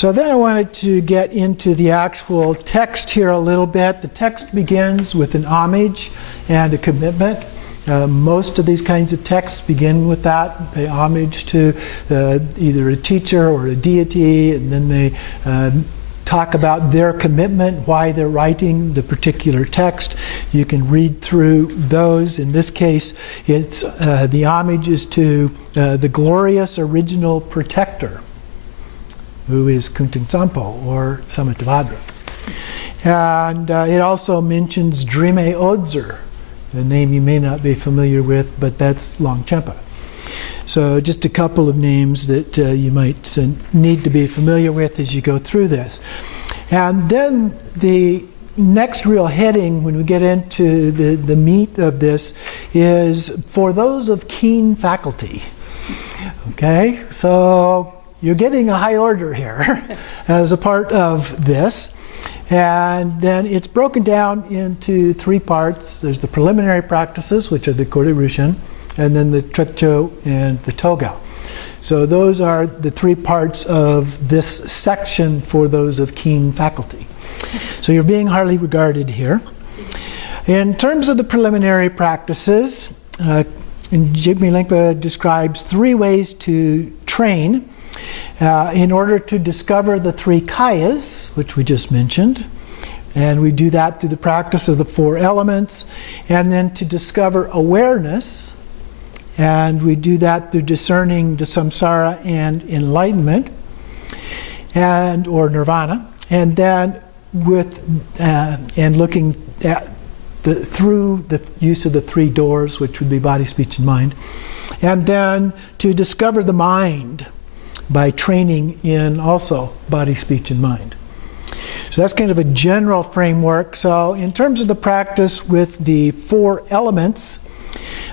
So then I wanted to get into the actual text here a little bit. The text begins with an homage and a commitment. Most of these kinds of texts begin with that, pay homage to either a teacher or a deity, and then they talk about their commitment, why they're writing the particular text. You can read through those. In this case, it's the homage is to the glorious original protector, who is Kuntin Sampo, or Samitavadra. And it also mentions Drime Odzer, a name you may not be familiar with, but that's Longchenpa. So just a couple of names that you might need to be familiar with as you go through this. And then the next real heading, when we get into the meat of this, is for those of keen faculty. Okay, so you're getting a high order here as a part of this. And then it's broken down into three parts. There's the preliminary practices, which are the Khorde Rushen, and then the Trekcho and the Togal. So those are the three parts of this section for those of keen faculty. So you're being highly regarded here. In terms of the preliminary practices, Jigme Lingpa describes three ways to train in order to discover the three kayas, which we just mentioned. And we do that through the practice of the four elements. And then to discover awareness, and we do that through discerning the samsara and enlightenment, or nirvana. And then and looking at through the use of the three doors, which would be body, speech, and mind. And then to discover the mind by training in also body, speech, and mind. So that's kind of a general framework. So in terms of the practice with the four elements,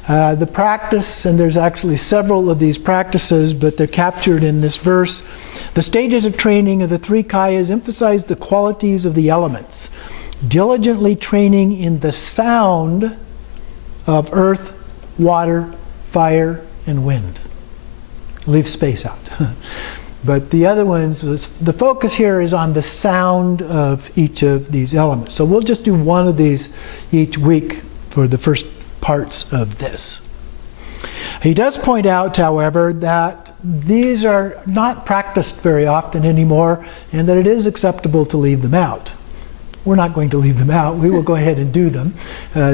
the practice, and there's actually several of these practices, but they're captured in this verse. The stages of training of the three kayas emphasize the qualities of the elements, diligently training in the sound of earth, water, fire, and wind. Leave space out. But the other ones, the focus here is on the sound of each of these elements. So we'll just do one of these each week for the first parts of this. He does point out, however, that these are not practiced very often anymore, and that it is acceptable to leave them out. We're not going to leave them out. We will go ahead and do them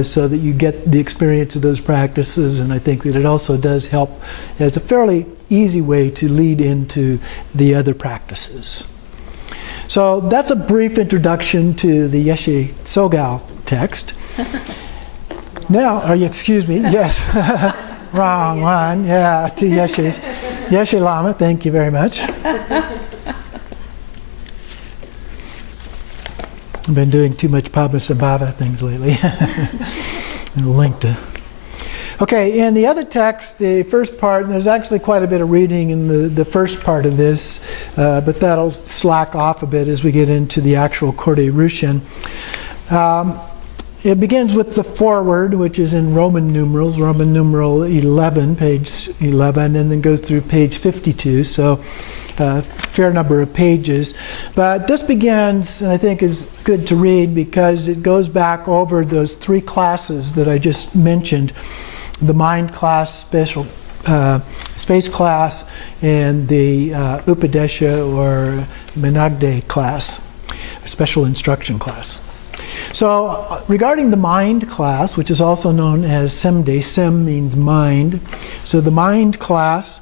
so that you get the experience of those practices, and I think that it also does help as a fairly easy way to lead into the other practices. So that's a brief introduction to the Yeshe Tsogal text. Now, excuse me, yes, wrong one, yeah, to Yeshe's. Yeshe Lama, thank you very much. I've been doing too much Padmasambhava things lately. Linked to. Okay, in the other text, the first part, there's actually quite a bit of reading in the first part of this, but that'll slack off a bit as we get into the actual Khorde Rushen. It begins with the foreword, which is in Roman numerals, Roman numeral 11, page 11, and then goes through page 52, so a fair number of pages. But this begins, and I think is good to read because it goes back over those three classes that I just mentioned, the mind class, space class, and the Upadesha or Menagde class, special instruction class. So regarding the mind class, which is also known as Semde, Sem means mind. So the mind class,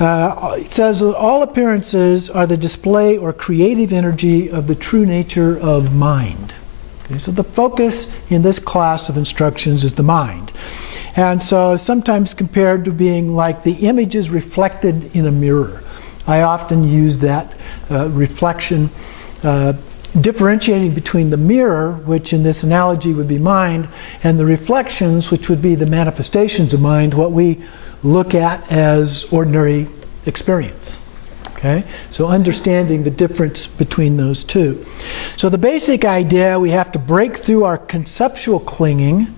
it says that all appearances are the display or creative energy of the true nature of mind. Okay, so the focus in this class of instructions is the mind. And so sometimes compared to being like the images reflected in a mirror. I often use that reflection, differentiating between the mirror, which in this analogy would be mind, and the reflections, which would be the manifestations of mind, what we look at as ordinary experience. Okay? So understanding the difference between those two. So the basic idea, we have to break through our conceptual clinging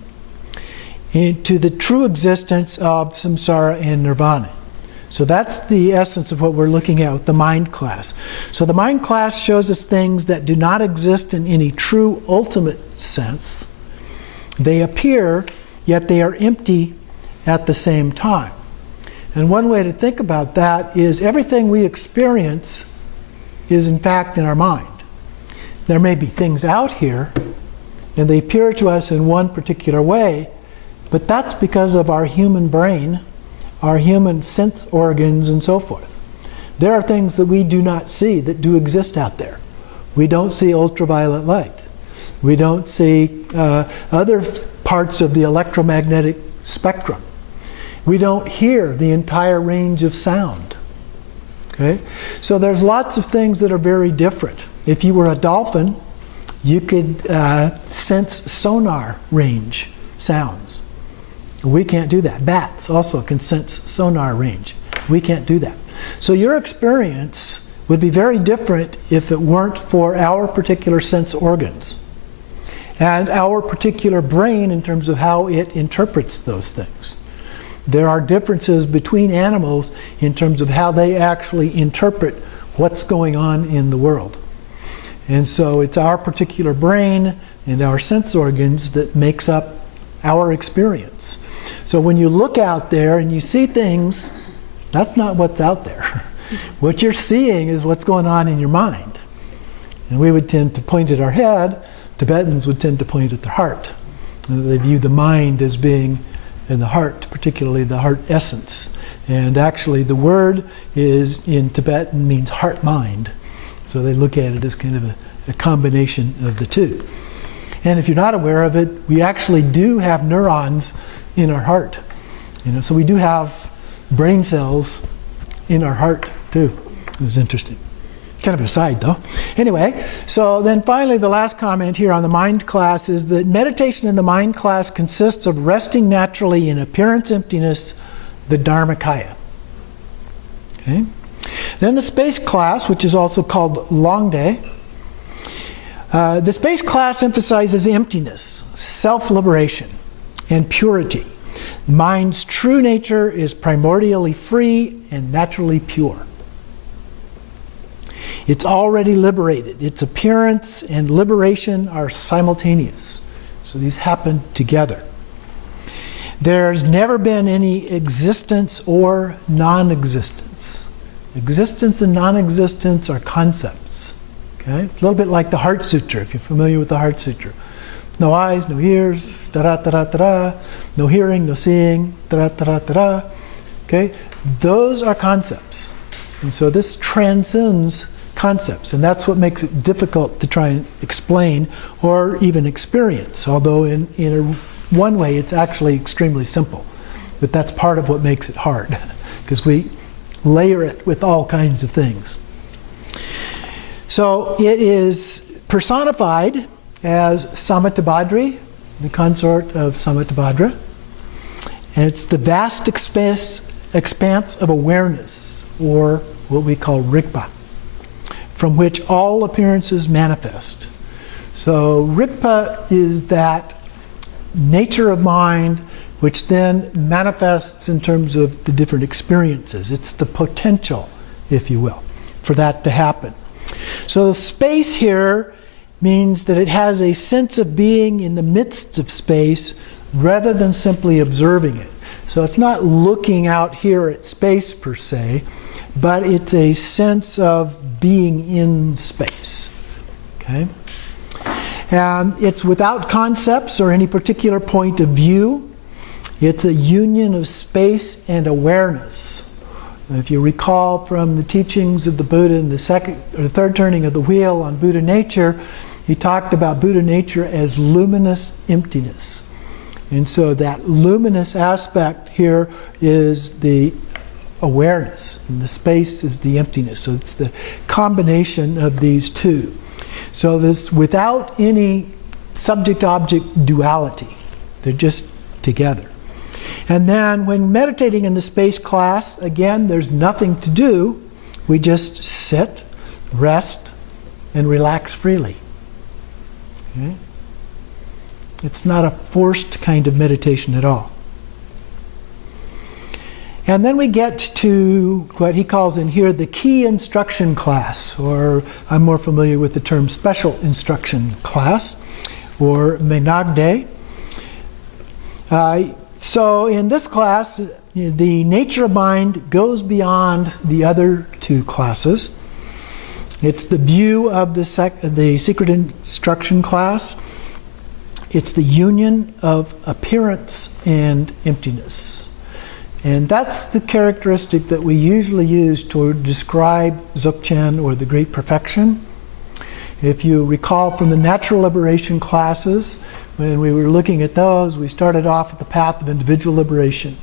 into the true existence of samsara and nirvana. So that's the essence of what we're looking at with the mind class. So the mind class shows us things that do not exist in any true ultimate sense. They appear, yet they are empty at the same time. And one way to think about that is everything we experience is in fact in our mind. There may be things out here, and they appear to us in one particular way, but that's because of our human brain, our human sense organs, and so forth. There are things that we do not see that do exist out there. We don't see ultraviolet light. We don't see other parts of the electromagnetic spectrum. We don't hear the entire range of sound. Okay? So there's lots of things that are very different. If you were a dolphin, you could sense sonar range sounds. We can't do that. Bats also can sense sonar range. We can't do that. So your experience would be very different if it weren't for our particular sense organs and our particular brain in terms of how it interprets those things. There are differences between animals in terms of how they actually interpret what's going on in the world. And so it's our particular brain and our sense organs that makes up our experience. So when you look out there and you see things, that's not what's out there. What you're seeing is what's going on in your mind. And we would tend to point at our head. Tibetans would tend to point at their heart. They view the mind as being in the heart, particularly the heart essence. And actually the word is in Tibetan means heart-mind. So they look at it as kind of a combination of the two. And if you're not aware of it, we actually do have neurons in our heart. So we do have brain cells in our heart too. It was interesting. Kind of an aside though. Anyway, so then finally the last comment here on the mind class is that meditation in the mind class consists of resting naturally in appearance emptiness, the Dharmakaya. Okay? Then the space class, which is also called Longde. The space class emphasizes emptiness, self-liberation, and purity. Mind's true nature is primordially free and naturally pure. It's already liberated. Its appearance and liberation are simultaneous. So these happen together. There's never been any existence or non-existence. Existence and non-existence are concepts. Okay? It's a little bit like the Heart Sutra, if you're familiar with the Heart Sutra. No eyes, no ears, da-da-da-da-da-da. No hearing, no seeing, da-da-da-da-da-da. Okay? Those are concepts. And so this transcends concepts, and that's what makes it difficult to try and explain or even experience, although in one way it's actually extremely simple. But that's part of what makes it hard, because we layer it with all kinds of things. So it is personified as Samattabhadri, the consort of Samattabhadra, and it's the vast expanse of awareness, or what we call Rigpa, from which all appearances manifest. So Rigpa is that nature of mind which then manifests in terms of the different experiences. It's the potential, if you will, for that to happen. So the space here means that it has a sense of being in the midst of space rather than simply observing it. So it's not looking out here at space per se, but it's a sense of being in space. Okay? And it's without concepts or any particular point of view. It's a union of space and awareness. If you recall from the teachings of the Buddha in the third turning of the wheel on Buddha nature, he talked about Buddha nature as luminous emptiness. And so that luminous aspect here is the awareness, and the space is the emptiness. So it's the combination of these two. So this without any subject-object duality. They're just together. And then when meditating in the space class, again, there's nothing to do. We just sit, rest, and relax freely. Okay? It's not a forced kind of meditation at all. And then we get to what he calls in here the key instruction class, or I'm more familiar with the term special instruction class, or menagde. So in this class, the nature of mind goes beyond the other two classes. It's the view of the secret instruction class. It's the union of appearance and emptiness. And that's the characteristic that we usually use to describe Dzogchen, or the Great Perfection. If you recall from the natural liberation classes, when we were looking at those, we started off with the path of individual liberation.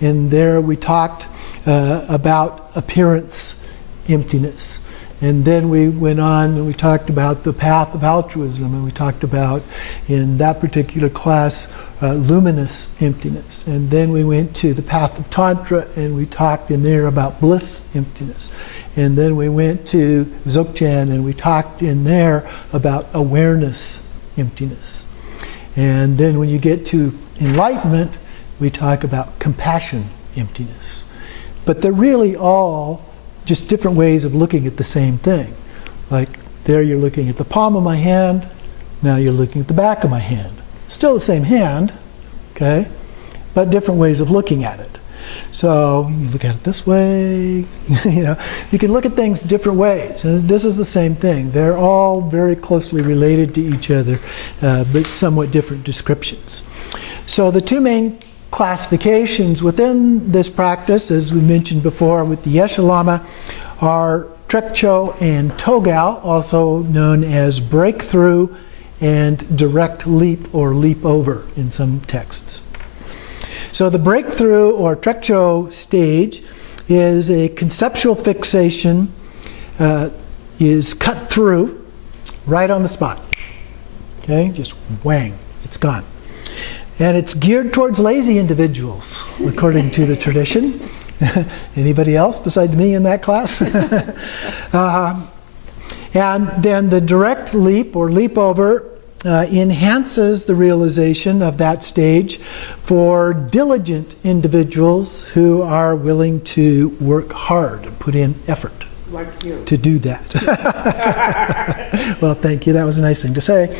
And there we talked about appearance emptiness. And then we went on and we talked about the path of altruism, and we talked about, in that particular class, luminous emptiness. And then we went to the path of Tantra, and we talked in there about bliss emptiness. And then we went to Dzogchen, and we talked in there about awareness emptiness. And then when you get to enlightenment, we talk about compassion emptiness. But they're really all just different ways of looking at the same thing. Like there you're looking at the palm of my hand, now you're looking at the back of my hand. Still the same hand, okay, but different ways of looking at it. So you look at it this way, you can look at things different ways. And this is the same thing. They're all very closely related to each other, but somewhat different descriptions. So the two main classifications within this practice, as we mentioned before with the Yeshe Lama, are Trekcho and Togal, also known as breakthrough and direct leap, or leap over in some texts. So the breakthrough or Trekcho stage is a conceptual fixation, is cut through right on the spot. Okay, just whang, it's gone. And it's geared towards lazy individuals, according to the tradition. Anybody else besides me in that class? And then the direct leap or leap over enhances the realization of that stage for diligent individuals who are willing to work hard and put in effort. Like you. To do that. Well, thank you. That was a nice thing to say.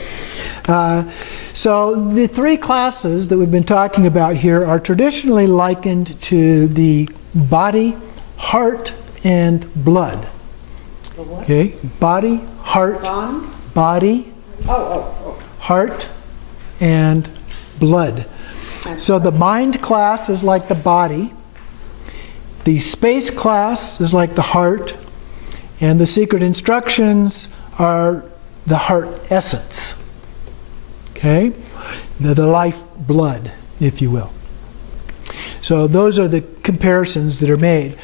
So the three classes that we've been talking about here are traditionally likened to the body, heart, and blood. The what? Okay, body, heart, body, heart, and blood. So the mind class is like the body, the space class is like the heart, and the secret instructions are the heart essence. Okay? The life blood, if you will. So those are the comparisons that are made.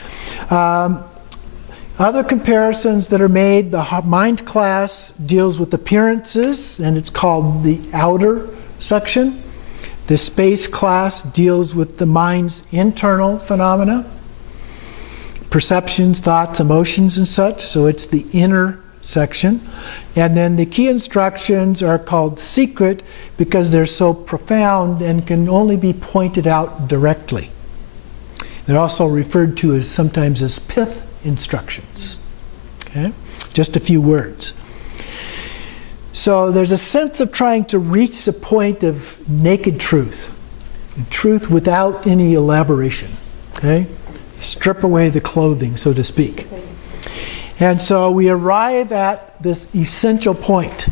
Other comparisons that are made, the mind class deals with appearances, and it's called the outer section. The space class deals with the mind's internal phenomena, perceptions, thoughts, emotions, and such, so it's the inner section. And then the key instructions are called secret because they're so profound and can only be pointed out directly. They're also referred to as sometimes as pith instructions. Okay? Just a few words. So there's a sense of trying to reach the point of naked truth. Truth without any elaboration. Okay? Strip away the clothing, so to speak. And so we arrive at this essential point.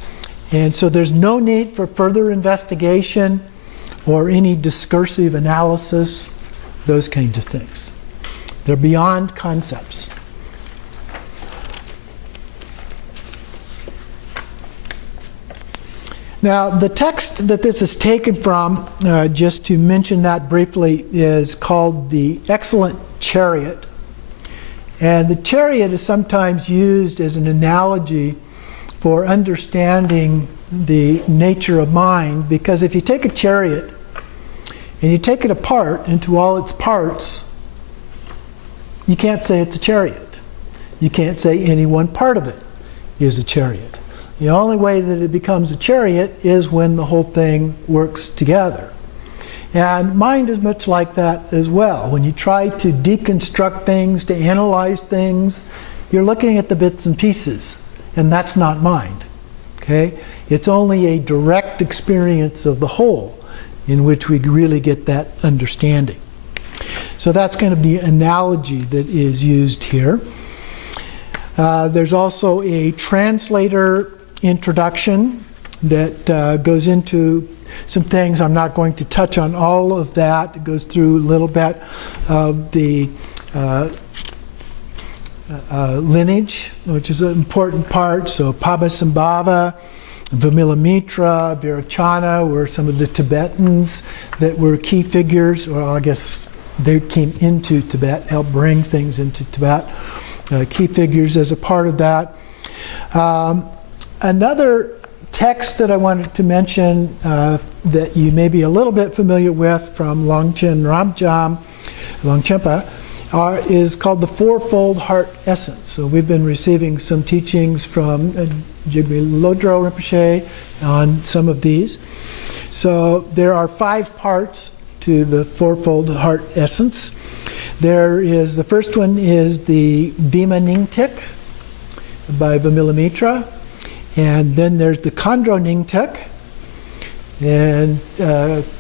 And so there's no need for further investigation or any discursive analysis, those kinds of things. They're beyond concepts. Now, the text that this is taken from, just to mention that briefly, is called the Excellent Chariot. And the chariot is sometimes used as an analogy for understanding the nature of mind, because if you take a chariot and you take it apart into all its parts, you can't say it's a chariot. You can't say any one part of it is a chariot. The only way that it becomes a chariot is when the whole thing works together. And mind is much like that as well. When you try to deconstruct things, to analyze things, you're looking at the bits and pieces, and that's not mind. Okay? It's only a direct experience of the whole in which we really get that understanding. So that's kind of the analogy that is used here. There's also a translator introduction that goes into some things. I'm not going to touch on all of that. It goes through a little bit of the lineage, which is an important part. So Padmasambhava, Vimalamitra, Virachana were some of the Tibetans that were key figures. Well, I guess they came into Tibet, helped bring things into Tibet. Key figures as a part of that. Another text that I wanted to mention that you may be a little bit familiar with from Longchen Longchenpa is called the Fourfold Heart Essence. So we've been receiving some teachings from Jigme Lodro Rinpoche on some of these. So there are 5 parts to the Fourfold Heart Essence. The first one is the Vima Ningtik by Vimalamitra. And then there's the Khandro Ningtek. And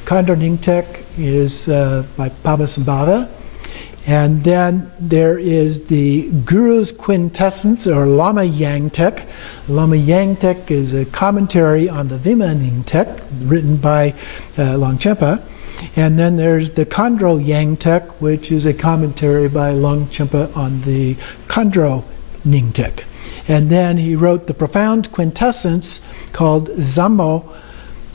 Khandro Ningtek is by Padmasambhava. And then there is the Guru's Quintessence, or Lama Yangtek. Lama Yangtek is a commentary on the Vima Ningtek, written by Longchenpa. And then there's the Khandro Yangtek, which is a commentary by Longchenpa on the Khandro Ningtek. And then he wrote the profound quintessence called Zammo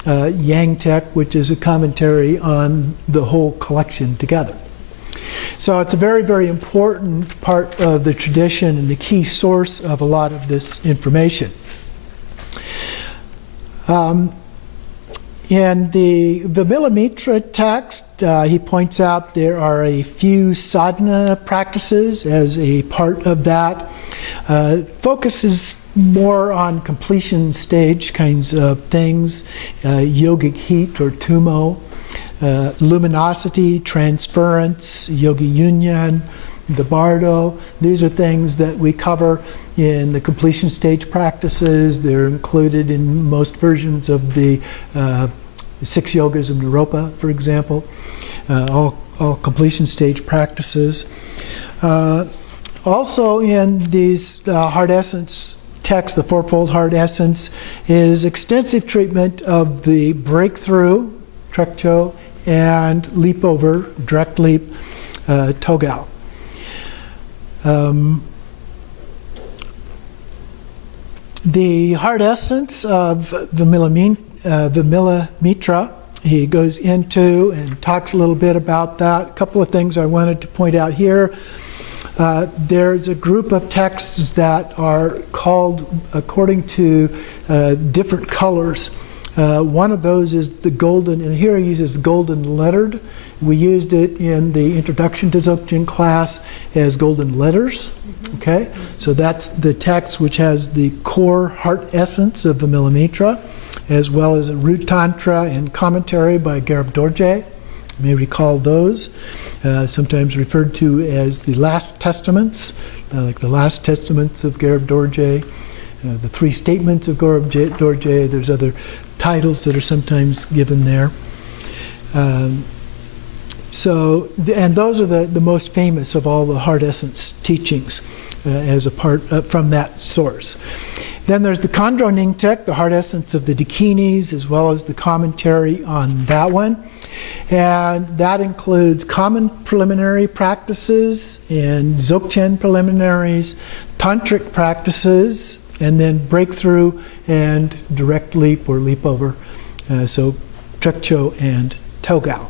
Yangtek, which is a commentary on the whole collection together. So it's a very, very important part of the tradition and the key source of a lot of this information. In the Vimalamitra text, he points out there are a few sadhana practices as a part of that. Focuses more on completion stage kinds of things, yogic heat or tumo, luminosity, transference, yogi union, the bardo. These are things that we cover in the completion stage practices. They're included in most versions of the 6 yogas of Naropa, for example, all completion stage practices. Also in these heart essence texts, the Fourfold Heart Essence, is extensive treatment of the breakthrough, Trekcho, and leap over, direct leap, Togal. The heart essence of Vimalamitra, he goes into and talks a little bit about that. A couple of things I wanted to point out here. There's a group of texts that are called according to different colors. One of those is the golden, and here he uses golden lettered. We used it in the Introduction to Dzogchen class as golden letters. Okay, so that's the text which has the core heart essence of Vimalamitra, as well as a root tantra and commentary by Garab Dorje. You may recall those, sometimes referred to as the last testaments, like the last testaments of Garab Dorje, the 3 statements of Garab Dorje. There's other titles that are sometimes given there. And those are the most famous of all the heart essence teachings as a part from that source. Then there's the Khandro Ningtek, the heart essence of the Dakinis, as well as the commentary on that one. And that includes common preliminary practices and Dzogchen preliminaries, tantric practices, and then breakthrough and direct leap or leap over. So Trekcho and Togal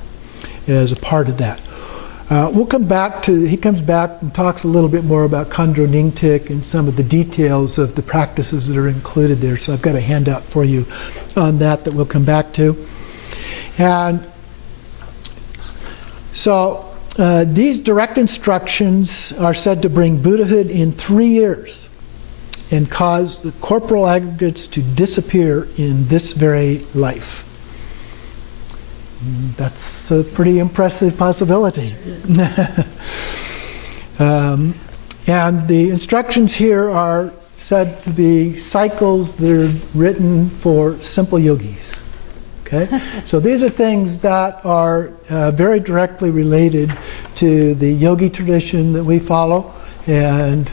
as a part of that. We'll come back to, he comes back and talks a little bit more about Khandro Ningtik and some of the details of the practices that are included there. So I've got a handout for you on that we'll come back to. And so these direct instructions are said to bring Buddhahood in 3 years and cause the corporal aggregates to disappear in this very life. That's a pretty impressive possibility. And the instructions here are said to be cycles that are written for simple yogis. Okay? So these are things that are very directly related to the yogi tradition that we follow, and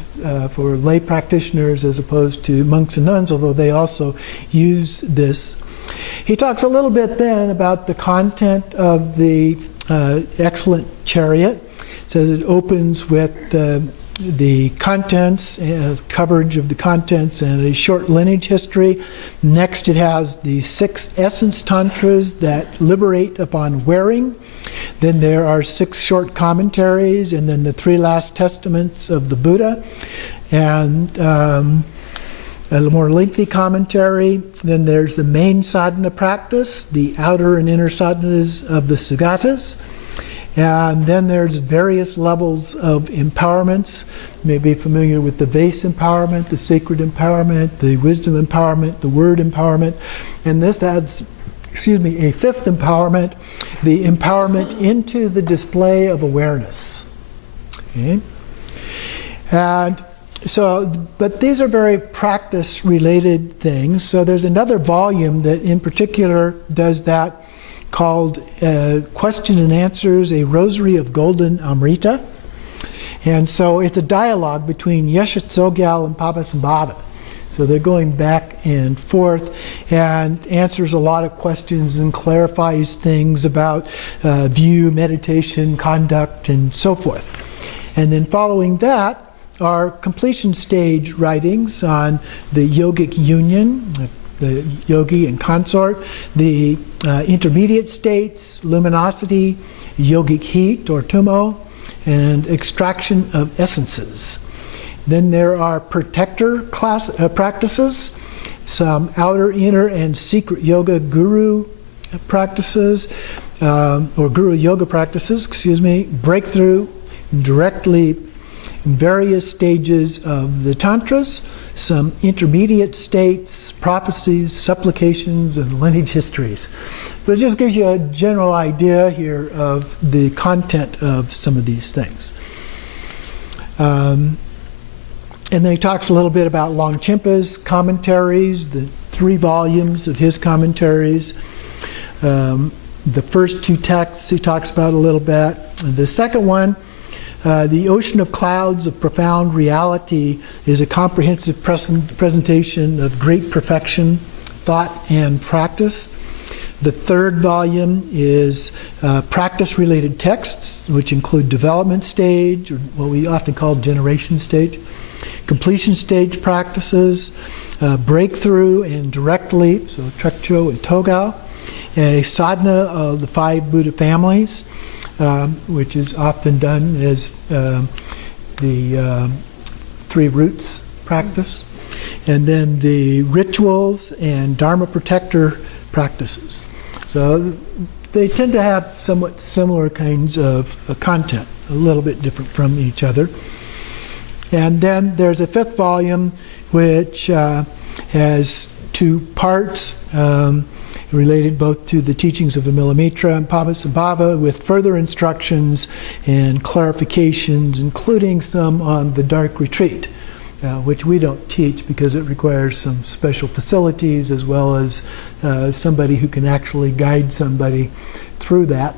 for lay practitioners as opposed to monks and nuns, although they also use this. He talks a little bit then about the content of the excellent chariot. It says it opens with the contents, coverage of the contents, and a short lineage history. Next, it has the 6 essence tantras that liberate upon wearing. Then there are 6 short commentaries, and then the 3 last testaments of the Buddha, and a more lengthy commentary. Then there's the main sadhana practice, the outer and inner sadhanas of the Sugatas. And then there's various levels of empowerments. You may be familiar with the vase empowerment, the sacred empowerment, the wisdom empowerment, the word empowerment. And this adds, a 5th empowerment, the empowerment into the display of awareness. Okay? And so, but these are very practice-related things. So there's another volume that in particular does that, called Question and Answers, a Rosary of Golden Amrita. And so it's a dialogue between Yeshe Tsogyal and Padmasambhava. So they're going back and forth and answers a lot of questions and clarifies things about view, meditation, conduct, and so forth. And then following that are completion stage writings on the yogic union, the yogi and consort, the intermediate states, luminosity, yogic heat or tumo, and extraction of essences. Then there are protector practices, some outer, inner, and secret yoga guru practices, or guru yoga practices, breakthrough, directly in various stages of the tantras, some intermediate states, prophecies, supplications, and lineage histories. But it just gives you a general idea here of the content of some of these things. And then he talks a little bit about Longchenpa's commentaries, the 3 volumes of his commentaries. The first 2 texts he talks about a little bit. The second one, The Ocean of Clouds of Profound Reality, is a comprehensive presentation of great perfection, thought, and practice. The third volume is practice-related texts, which include development stage, or what we often call generation stage, completion stage practices, breakthrough and directly, so Trekcho and Togal, a sadhana of the 5 Buddha families, which is often done as the 3 roots practice, and then the rituals and Dharma protector practices. So they tend to have somewhat similar kinds of content, a little bit different from each other. And then there's a 5th volume which has 2 parts related both to the teachings of Vimalamitra and Padmasambhava, with further instructions and clarifications, including some on the dark retreat, which we don't teach because it requires some special facilities as well as somebody who can actually guide somebody through that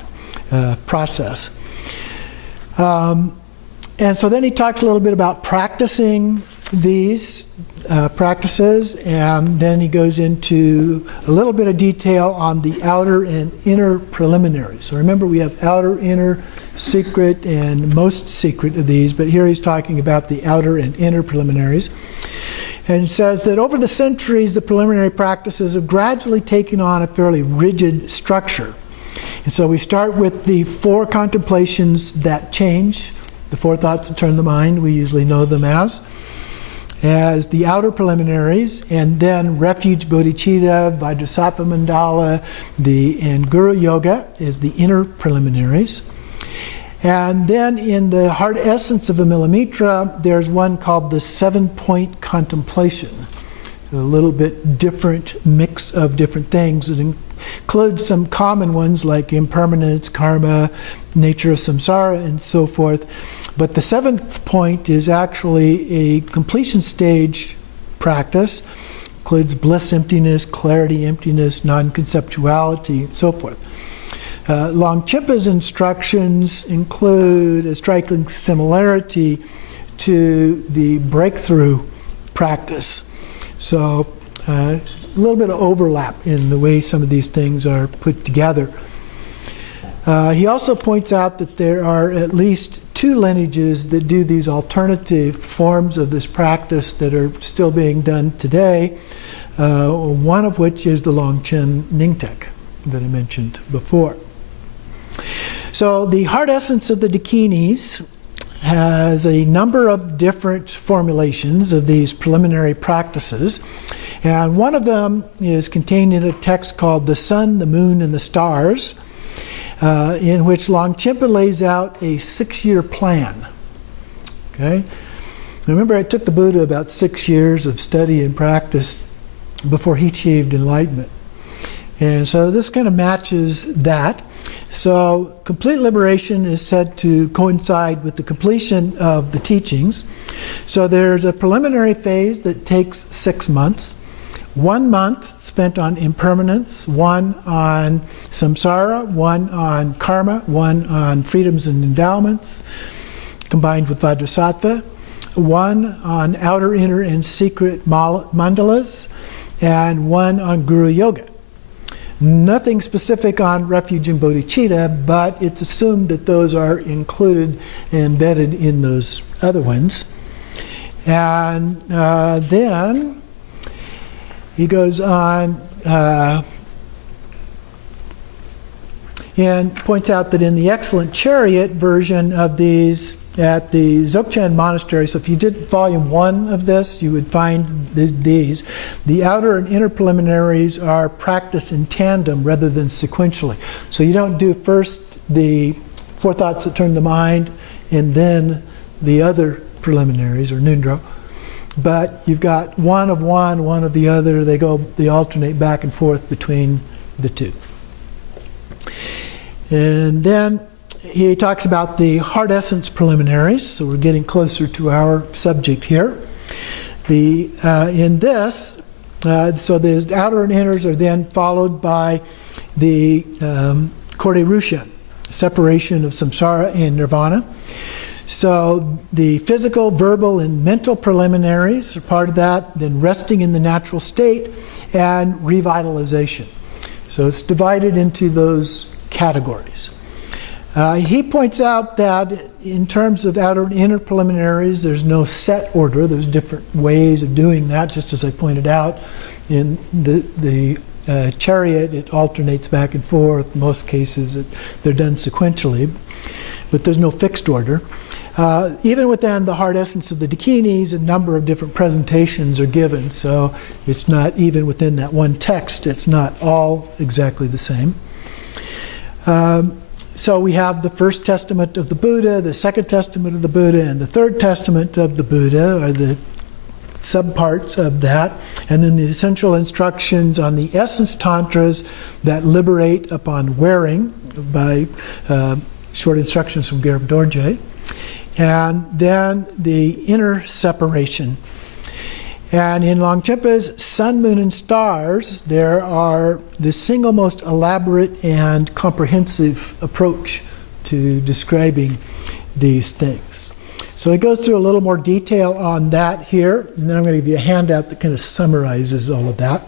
process. And so then he talks a little bit about practicing these practices, and then he goes into a little bit of detail on the outer and inner preliminaries. So remember, we have outer, inner, secret, and most secret of these, but here he's talking about the outer and inner preliminaries. And says that over the centuries, the preliminary practices have gradually taken on a fairly rigid structure. And so we start with the 4 contemplations that change, the 4 thoughts that turn the mind, we usually know them as the outer preliminaries, and then refuge, bodhicitta, vajrasattva mandala, and guru yoga is the inner preliminaries. And then in the heart essence of Vimalamitra, there's one called the 7-point contemplation. A little bit different mix of different things that includes some common ones like impermanence, karma, nature of samsara, and so forth. But the seventh point is actually a completion stage practice. Includes bliss emptiness, clarity emptiness, non-conceptuality, and so forth. Longchenpa's instructions include a striking similarity to the breakthrough practice. So a little bit of overlap in the way some of these things are put together. He also points out that there are at least two lineages that do these alternative forms of this practice that are still being done today, one of which is the Longchen Nyingtek that I mentioned before. So the heart essence of the dakinis has a number of different formulations of these preliminary practices, and one of them is contained in a text called The Sun, the Moon, and the Stars, in which Longchenpa lays out a 6-year plan. Okay? Remember, it took the Buddha about 6 years of study and practice before he achieved enlightenment. And so this kind of matches that. So complete liberation is said to coincide with the completion of the teachings. So there's a preliminary phase that takes 6 months. 1 month spent on impermanence, 1 on samsara, 1 on karma, 1 on freedoms and endowments, combined with Vajrasattva, 1 on outer, inner, and secret mandalas, and 1 on Guru Yoga. Nothing specific on refuge and bodhicitta, but it's assumed that those are included and embedded in those other ones. And then he goes on and points out that in the excellent chariot version of these at the Dzogchen monastery, so if you did volume 1 of this, you would find these. The outer and inner preliminaries are practiced in tandem rather than sequentially. So you don't do first the 4 thoughts that turn the mind and then the other preliminaries, or nundro. But you've got one of one, one of the other. They alternate back and forth between the two. And then he talks about the heart essence preliminaries. So we're getting closer to our subject here. In this, so the outer and inners are then followed by the Khorde Rushen, separation of samsara and nirvana. So the physical, verbal, and mental preliminaries are part of that, then resting in the natural state, and revitalization. So it's divided into those categories. He points out that in terms of outer and inner preliminaries, there's no set order. There's different ways of doing that, just as I pointed out. In the chariot, it alternates back and forth. In most cases, they're done sequentially, but there's no fixed order. Even within the heart essence of the dakinis, a number of different presentations are given. So it's not even within that one text, it's not all exactly the same. So we have the first testament of the Buddha, the second testament of the Buddha, and the third testament of the Buddha are the subparts of that. And then the essential instructions on the essence tantras that liberate upon wearing by short instructions from Gerb Dorje. And then the inner separation. And in Longchenpa's Sun, Moon, and Stars, there are the single most elaborate and comprehensive approach to describing these things. So he goes through a little more detail on that here, and then I'm going to give you a handout that kind of summarizes all of that.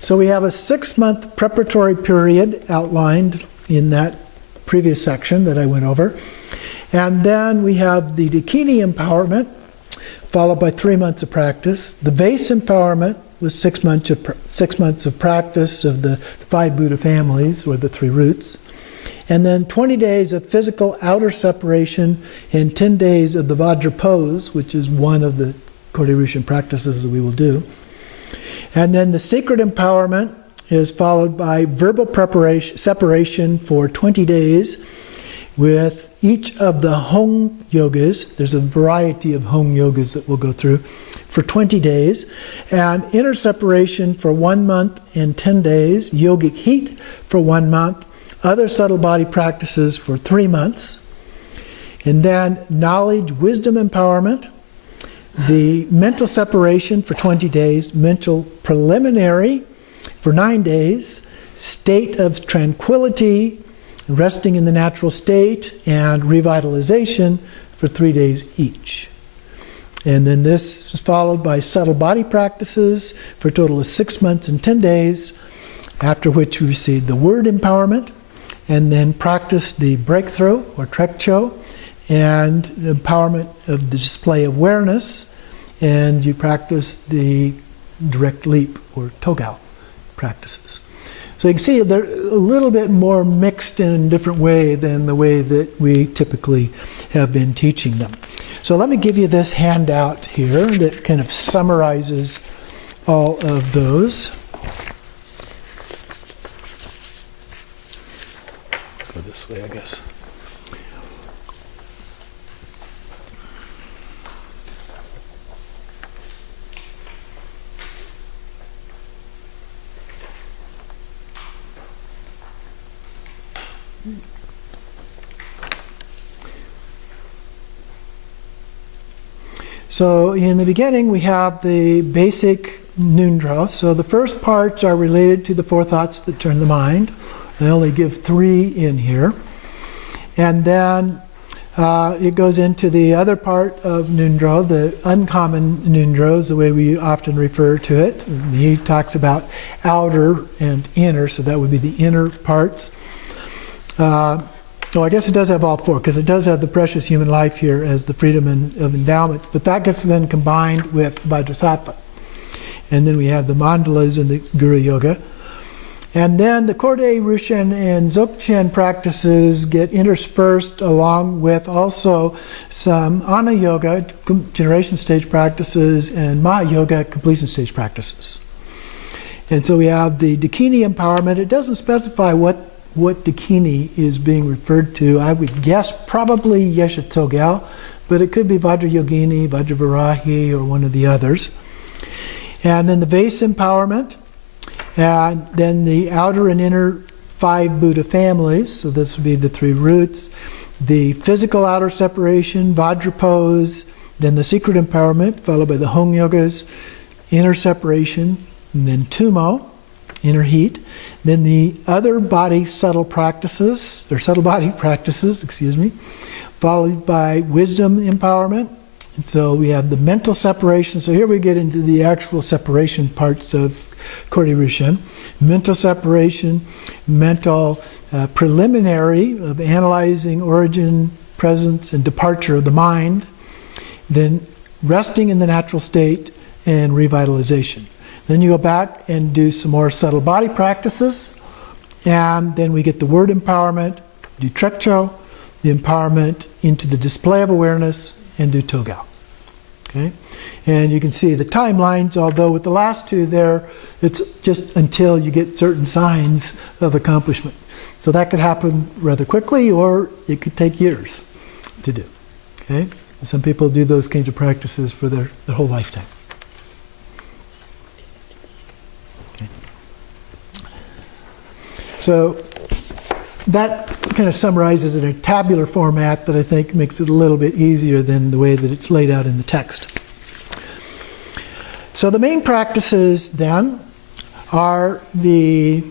So we have a 6-month preparatory period outlined in that previous section that I went over. And then we have the Dakini empowerment, followed by 3 months of practice. The Vase empowerment was 6 months of practice of the 5 Buddha families, or the 3 roots. And then 20 days of physical outer separation and 10 days of the Vajra pose, which is one of the Khorde Rushen practices that we will do. And then the secret empowerment is followed by verbal separation for 20 days, with each of the Hong yogas. There's a variety of Hong yogas that we'll go through for 20 days. And inner separation for 1 month and 10 days. Yogic heat for 1 month. Other subtle body practices for 3 months. And then knowledge, wisdom empowerment. The mental separation for 20 days. Mental preliminary for 9 days. State of tranquility, resting in the natural state, and revitalization for 3 days each. And then this is followed by subtle body practices for a total of 6 months and 10 days, after which we receive the word empowerment, and then practice the breakthrough, or Trekcho, and the empowerment of the display of awareness, and you practice the direct leap, or Togal practices. So you can see they're a little bit more mixed in a different way than the way that we typically have been teaching them. So let me give you this handout here that kind of summarizes all of those. Go this way, I guess. So in the beginning, we have the basic Nundro. So the first parts are related to the 4 thoughts that turn the mind. I only give 3 in here. And then it goes into the other part of Nundro, the uncommon Nundro is the way we often refer to it. And he talks about outer and inner, so that would be the inner parts. I guess it does have all 4, because it does have the precious human life here as the freedom of endowments, but that gets then combined with Vajrasattva. And then we have the mandalas and the Guru Yoga. And then the Khorde Rushen and Dzogchen practices get interspersed along with also some Ana Yoga, generation stage practices, and Maha Yoga, completion stage practices. And so we have the Dakini empowerment. It doesn't specify what Dakini is being referred to. I would guess probably Yesha Togal, but it could be Vajrayogini, Vajravarahi, or one of the others. And then the vase empowerment, and then the outer and inner 5 Buddha families, so this would be the 3 roots, the physical outer separation, Vajra pose, then the secret empowerment, followed by the Hong yogas, inner separation, and then Tumo, inner heat. Then the other body subtle practices, or subtle body practices, followed by wisdom empowerment. And so we have the mental separation. So here we get into the actual separation parts of Khorde Rushen. Mental separation, mental preliminary of analyzing origin, presence, and departure of the mind. Then resting in the natural state and revitalization. Then you go back and do some more subtle body practices, and then we get the word empowerment, do Trekcho, the empowerment into the display of awareness, and do Togal. Okay? And you can see the timelines, although with the last 2 there, it's just until you get certain signs of accomplishment. So that could happen rather quickly, or it could take years to do. Okay? And some people do those kinds of practices for their whole lifetime. So that kind of summarizes it in a tabular format that I think makes it a little bit easier than the way that it's laid out in the text. So the main practices then are the